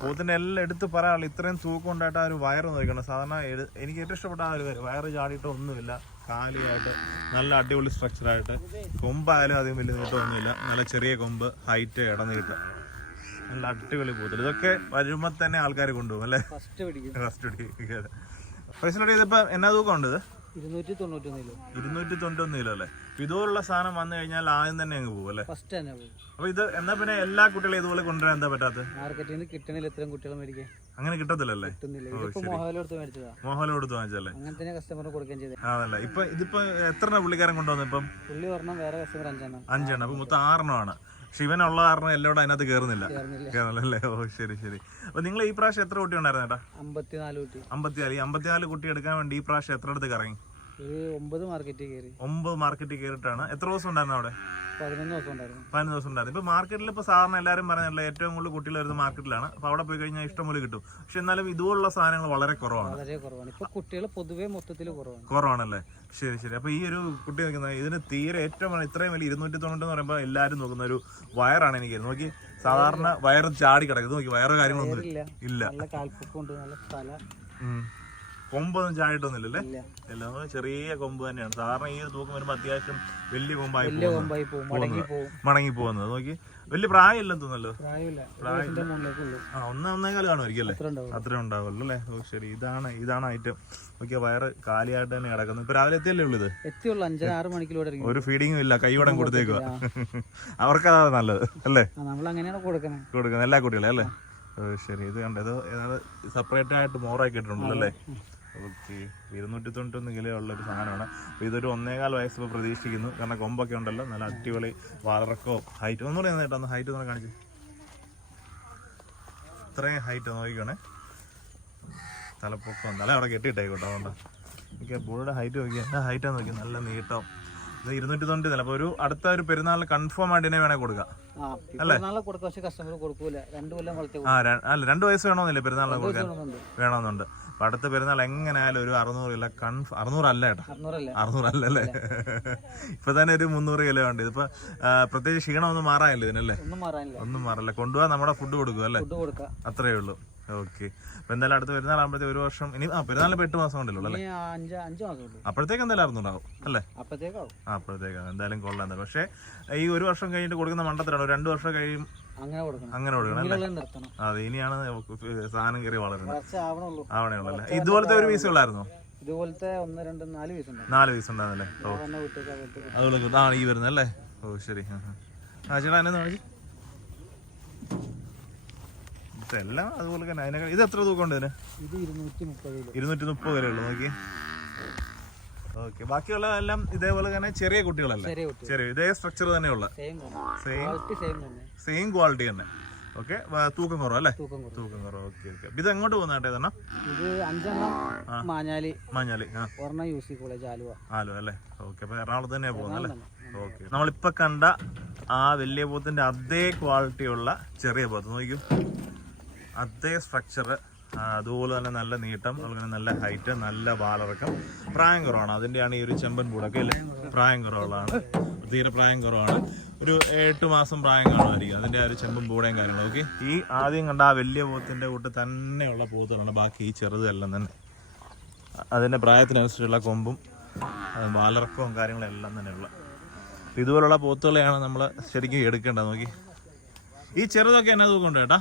പോത്തിന്റെ എല്ലാം എടുത്ത് പറയാനുള്ള ഇത്രയും തൂക്കം ഉണ്ടായിട്ട് ആ ഒരു വയറ് നോക്കണം സാധാരണ എനിക്ക് ഏറ്റവും ഇഷ്ടപ്പെട്ട ആ ഒരു കാര്യം വയറ് ചാടിയിട്ട് ഒന്നുമില്ല. കാലിയായിട്ട് നല്ല അടിപൊളി സ്ട്രക്ചറായിട്ട് കൊമ്പായാലും അധികം വലിയ നീട്ടമൊന്നുമില്ല നല്ല ചെറിയ കൊമ്പ് ഹൈറ്റ് ഇടനീട്ട് നല്ല അടിപൊളി പോത്തിൽ ഇതൊക്കെ വരുമ്പോൾ തന്നെ ആൾക്കാർ കൊണ്ടുപോകും അല്ലേ? ഫസ്റ്റ് പിടിക്കും. റെസ്റ്റ് പിടിക്കുക പൈസ ഇതിപ്പോ എന്നാ തൂക്കം ഉണ്ട് ഇത്? ഇരുന്നൂറ്റി തൊണ്ണൂറ്റൊന്ന് കിലോ അല്ലേ ഇതുപോലുള്ള സാധനം വന്നു കഴിഞ്ഞാൽ ആദ്യം തന്നെ അങ്ങ് പോകും അല്ലേ? ഫസ്റ്റ് തന്നെ പോകും അപ്പൊ ഇത് എന്നാ പിന്നെ എല്ലാ കുട്ടികളും ഇതുപോലെ കൊണ്ടുവരാൻ എന്താ പറ്റാത്തത്? മാർക്കറ്റിൽ നിന്ന് കിട്ടണില്ല ഇത്രയും കുട്ടികൾ മേടിക്കാൻ. അങ്ങനെ കിട്ടത്തില്ലല്ലേ? കൊടുത്തു വാങ്ങിച്ചല്ലേ അങ്ങനെ കൊടുക്കുകയും ചെയ്തത് ഇപ്പൊ ഇതിപ്പോ എത്ര പുള്ളിക്കാരൻ കൊണ്ടുവന്നു ഇപ്പം? പുള്ളി പറഞ്ഞ വേറെ കസ്റ്റമർ അഞ്ചെണ്ണം. അഞ്ചെണ്ണം. അപ്പൊ മൊത്തം ആറെണ്ണമാണ്. ശിവനുള്ള കാരണം എല്ലാവരും അതിനകത്ത് കയറുന്നില്ല കയറണല്ലേ ഓ ശരി ശരി. അപ്പൊ നിങ്ങൾ ഈ പ്രാവശ്യം എത്ര കുട്ടി ഉണ്ടായിരുന്നു ചേട്ടാ അമ്പത്തിനാല് കുട്ടി. അമ്പത്തിനാല്. ഈ അമ്പത്തിനാല് കുട്ടി എടുക്കാൻ വേണ്ടി ഈ പ്രാവശ്യം എത്ര അടുത്ത് കറങ്ങി? ഒമ്പത് മാർക്കറ്റിൽ കയറി ഒമ്പത് മാർക്കറ്റിൽ കയറിയിട്ടാണ് എത്ര ദിവസം ഉണ്ടായിരുന്നു അവിടെ? പതിനൊന്ന് ദിവസം ഉണ്ടായിരുന്നു. പതിനൊന്ന് ദിവസം ഉണ്ടായിരുന്നു. ഇപ്പൊ മാർക്കറ്റിൽ ഇപ്പൊ സാധാരണ എല്ലാവരും പറഞ്ഞല്ലോ ഏറ്റവും കൂടുതൽ കുട്ടികൾ വരുന്ന മാർക്കറ്റിലാണ് അപ്പൊ അവിടെ പോയി കഴിഞ്ഞാൽ ഇഷ്ടംപോലെ കിട്ടും. പക്ഷെ എന്നാലും ഇതുപോലുള്ള സാധനങ്ങൾ വളരെ കുറവാണ്. വളരെ കുറവാണ്. ഇപ്പൊ കുട്ടികൾ പൊതുവെ മൊത്തത്തിൽ കുറവാണ്. കുറവാണല്ലേ? ശരി ശരി. അപ്പൊ ഈ ഒരു കുട്ടി നിൽക്കുന്ന ഇതിന് തീരെ ഏറ്റവും ഇത്രയും വലിയ ഇരുന്നൂറ്റി തൊണ്ണൂറ്റി എന്ന് പറയുമ്പോൾ എല്ലാവരും നോക്കുന്ന ഒരു വയറാണ് എനിക്ക് നോക്കി സാധാരണ വയറ് ചാടി കിടക്കുന്നത് നോക്കി വയറ് കാര്യങ്ങളൊന്നും ഇല്ല. നല്ല കാൽപ്പൊക്കമുണ്ട് നല്ല ഉം. കൊമ്പൊന്നും ചാടിയിട്ടൊന്നുമില്ലല്ലേ? ഇല്ല. എല്ലാം ചെറിയ കൊമ്പ് തന്നെയാണ്. സാധാരണ ഈ ഒരു തൂക്കം വരുമ്പോൾ അത്യാവശ്യം വലിയ കൊമ്പായി മടങ്ങി പോകും. മടങ്ങി പോകുന്നത്. നോക്കി. വലിയ പ്രായമില്ലെന്ന് തോന്നല്ലോ ആ ഒന്ന് ഒന്നേകാൽ കാണുമായിരിക്കും അല്ലേ? അത്ര ഉണ്ടാവും അത്രേ ഉണ്ടാവുള്ളൂ അല്ലേ? ഓ ശരി. ഇതാണ് ഇതാണ് ഐറ്റം ഓക്കെ വയറ് കാലിയായിട്ട് തന്നെ കിടക്കുന്നത് ഇപ്പൊ രാവിലെ എത്തിയല്ലേ ഉള്ളത് എത്തിയുള്ളൂ. അഞ്ചര ആറ് ഒരു ഫീഡിങ്ങും ഇല്ല. കൈയോടം കൊടുത്തേക്കുക അവർക്കതാ നല്ലത് അല്ലേ? നമ്മൾ അങ്ങനെയാണ് കൊടുക്കുന്നത്. എല്ലാ കുട്ടികളെ അല്ലേ? ശരി. ഇത് കണ്ടത് സെപ്പറേറ്റ് ആയിട്ട് മോറാക്കി ഇട്ടിട്ടുണ്ടല്ലോ അല്ലേ? ഓക്കെ ഇരുന്നൂറ്റി തൊണ്ണൂറ്റൊന്ന് കിലോ ഉള്ള ഒരു സാധനമാണ്. അപ്പോൾ ഇതൊരു ഒന്നേകാൽ വയസ്സ് ഇപ്പോൾ പ്രതീക്ഷിക്കുന്നു. കാരണം കൊമ്പൊക്കെ ഉണ്ടല്ലോ. നല്ല അടിപൊളി വളർക്കോ ഹൈറ്റ് ഒന്നും പറയുന്നത് കേട്ടോ ഒന്ന് ഹൈറ്റ് ഒന്ന് കാണിച്ച് ഇത്രയും ഹൈറ്റ് നോക്കിക്കണേ. തലപ്പൊക്കം തല അവിടെ കെട്ടിയിട്ടേക്കോട്ടോ അതുകൊണ്ട്. ഓക്കെ പുഴയുടെ ഹൈറ്റ് നോക്കി എന്താ ഹൈറ്റാ നോക്കി നല്ല നീട്ടം. ഇത് ഇരുന്നൂറ്റി തൊണ്ണൂറ്റി അപ്പൊ ഒരു അടുത്ത ഒരു പെരുന്നാളിന് കൺഫേം ആയിട്ട് വേണേ കൊടുക്കാം. വളർത്തി ആ അല്ല രണ്ട് വയസ്സ് വേണമെന്നില്ല പെരുന്നാളിന് കൊടുക്കാൻ? വേണമെന്നുണ്ട്. അപ്പൊ അടുത്ത പെരുന്നാൾ എങ്ങനെയായാലും ഒരു അറുന്നൂറ് കിലോ കൺഫ് അറുന്നൂറല്ല കേട്ടോ അറുന്നൂറല്ലേ? അല്ലേ. ഇപ്പൊ തന്നെ ഒരു മുന്നൂറ് കിലോ ഉണ്ട് ഇതിപ്പോ പ്രത്യേകിച്ച് ക്ഷീണം ഒന്നും മാറാനില്ല ഇതിനല്ലേ? ഒന്നും മാറില്ല. കൊണ്ടുപോകാൻ നമ്മുടെ ഫുഡ് കൊടുക്കും അല്ലേ? അത്രേ ഉള്ളൂ. ഓക്കെ അപ്പൊ എന്തായാലും അടുത്ത പെരുന്നാൾ ആകുമ്പോഴത്തേക്ക് ഒരു വർഷം ഇനി ആ പെരുന്നാളിപ്പോ എട്ട് മാസം ഉണ്ടല്ലോ അല്ലേ? അപ്പോഴത്തേക്ക് എന്തായാലും അറുന്നുണ്ടാവും അല്ലേ? അപ്പത്തേക്കാവും. ആ അപ്പോഴത്തേക്ക് എന്തായാലും കൊള്ളാം എന്തായാലും. പക്ഷേ ഈ ഒരു വർഷം കഴിഞ്ഞിട്ട് കൊടുക്കുന്ന മണ്ടത്തിലാണ് രണ്ട് വർഷം കഴിയും അങ്ങനെ കൊടുക്കണം. അങ്ങനെ കൊടുക്കണം നിർത്തണം. അതെ ഇനിയാണ് സാധനം കയറി വളരുന്നത്. ആവണേ ഉള്ളല്ലേ ഇതുപോലത്തെ ഒരു പീസ് ഉള്ളായിരുന്നോ? ഇതുപോലത്തെ ഒന്ന് രണ്ട് നാല് പീസ് നാല് പീസ് ഉണ്ടായിരുന്നല്ലേ ഓ. അതുപോലെ ആ ഈ ഓ ശരി. ആ, ചേട്ടാ എന്നെ ഇതെല്ലാം അതുപോലെ തന്നെ ഇത് എത്ര തൂക്കം ഉണ്ട് ഇതിന്? ഇത് ഇരുന്നൂറ്റി മുപ്പത് കിലോ. ഇരുന്നൂറ്റി മുപ്പത് ഉള്ളു നോക്കി ഓക്കെ. ബാക്കിയുള്ള എല്ലാം ഇതേപോലെ തന്നെ ചെറിയ കുട്ടികളല്ലേ? ചെറിയ ഇതേ സ്ട്രക്ചർ തന്നെയുള്ള. സെയിം സെയിം ക്വാളിറ്റി തന്നെ. തന്നെ. ഓക്കെ തൂക്കം കുറവ് അല്ലേ? തൂക്കം കുറവ് ഓക്കെ ഓക്കെ ഇത് എങ്ങോട്ട് പോകുന്ന കേട്ടോ ഇതെണ്ണം? ഇത് അഞ്ചെണ്ണം മാഞ്ഞാലി. മാഞ്ഞാലി ഒരെണ്ണം യു സി കോളേജ് ആലുവ. ആലോ അല്ലേ? ഓക്കെ അപ്പൊ എറണാകുളത്ത് തന്നെയാ പോകുന്നത് അല്ലേ? തന്നെ. ഓക്കെ നമ്മളിപ്പോ കണ്ട ആ വലിയ പോത്തിന്റെ അതേ ക്വാളിറ്റി ഉള്ള ചെറിയ പോത്ത്. നോക്കൂ അതേ സ്ട്രക്ചർ അതുപോലെ തന്നെ നല്ല നീട്ടം അതുപോലെ നല്ല ഹൈറ്റ് നല്ല വാലിറക്കം. പ്രായം കുറവാണ് അതിന്റെയാണ് ഈ ഒരു ചെമ്പൻ പൂടൊക്കെ അല്ലേ? പ്രായം കുറവുള്ളതാണ് തീരെ പ്രായം കുറവാണ് ഒരു എട്ട് മാസം പ്രായം കാണുമായിരിക്കും അതിന്റെ ആ ഒരു ചെമ്പൻ പൂടയും കാര്യങ്ങളും ഓക്കെ ഈ ആദ്യം കണ്ട ആ വലിയ പോത്തിന്റെ കൂട്ട് തന്നെയുള്ള പോത്തുകളാണ്. ബാക്കി ഈ ചെറുതെല്ലാം തന്നെ. അതിന്റെ പ്രായത്തിനനുസരിച്ചുള്ള കൊമ്പും വാലിറക്കവും കാര്യങ്ങളെല്ലാം തന്നെയുള്ള. ഇതുപോലുള്ള പോത്തുകളെയാണ് നമ്മൾ ശരിക്കും എടുക്കേണ്ടത് നോക്കി? ഈ ചെറുതൊക്കെ എന്നാ തൂക്കമുണ്ട് ചേട്ടാ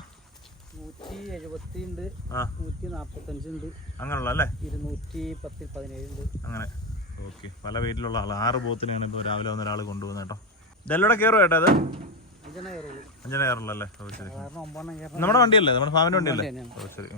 നൂറ്റി എഴുപത്തി ഉണ്ട് ആ. നൂറ്റി നാൽപ്പത്തഞ്ച് ഉണ്ട് അങ്ങനെയുള്ള അല്ലേ? ഇരുന്നൂറ്റി പത്തിൽ പതിനേഴ് ഉണ്ട് അങ്ങനെ. ഓക്കെ. പല വെയിറ്റിലുള്ള ആൾ ആറ് പോത്തിനെയാണ് ഇപ്പോൾ രാവിലെ വന്ന ഒരാൾ കൊണ്ടുപോകുന്നത് കേട്ടോ. ഇതെല്ലാം കയറും ചേട്ടാ അത് അഞ്ചെണ്ണം കയറുള്ളൂ അഞ്ചന കയറുള്ളൂ അല്ലേ നമ്മുടെ വണ്ടിയല്ലേ? നമ്മുടെ ഫാമിലി വണ്ടിയല്ലേ? ശരി.